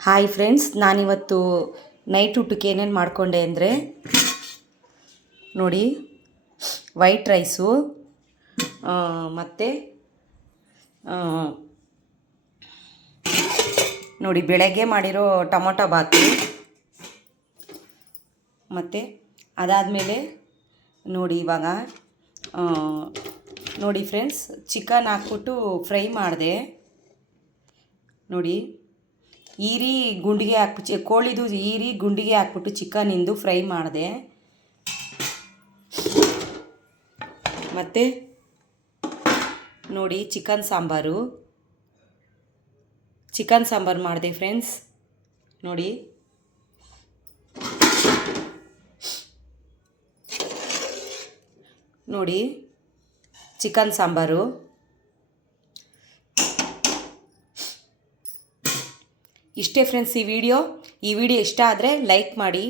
Hi friends, ನಾನಿವತ್ತು night ಊಟಕ್ಕೆ ಏನೇನು ಮಾಡಿಕೊಂಡೆ ಅಂದರೆ ನೋಡಿ, ವೈಟ್ ರೈಸು ಮತ್ತು ನೋಡಿ ಬೆಳಗ್ಗೆ ಮಾಡಿರೋ ಟೊಮೊಟೊ ಬಾತು, ಮತ್ತು ಅದಾದಮೇಲೆ ನೋಡಿ ಇವಾಗ ನೋಡಿ ಫ್ರೆಂಡ್ಸ್, ಚಿಕನ್ ಹಾಕ್ಬಿಟ್ಟು ಫ್ರೈ ಮಾಡಿದೆ. ನೋಡಿ ಈರಿ ಗುಂಡಿಗೆ ಹಾಕ್ಬಿಟ್ಟು ಕೋಳಿದು ಈರಿ ಗುಂಡಿಗೆ ಹಾಕ್ಬಿಟ್ಟು ಚಿಕನಿಂದು ಫ್ರೈ ಮಾಡಿದೆ. ಮತ್ತು ನೋಡಿ ಚಿಕನ್ ಸಾಂಬಾರು ಮಾಡಿದೆ ಫ್ರೆಂಡ್ಸ್. ನೋಡಿ ನೋಡಿ ಚಿಕನ್ ಸಾಂಬಾರು. ಇಷ್ಟೇ ಫ್ರೆಂಡ್ಸ್ ಈ ವಿಡಿಯೋ ಇಷ್ಟ ಆದರೆ ಲೈಕ್ ಮಾಡಿ.